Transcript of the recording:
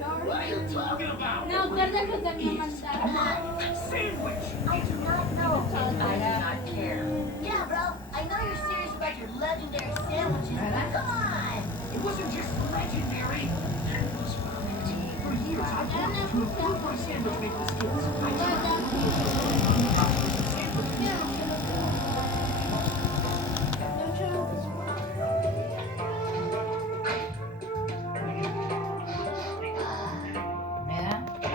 What are you talking about? Na-order ko dyan naman Sandwich! I do not know. I do not care. Yeah, bro. I know you're serious about your legendary sandwiches, but come on. It wasn't just legendary. It was for years. I wanted to improve my sandwich making skills. I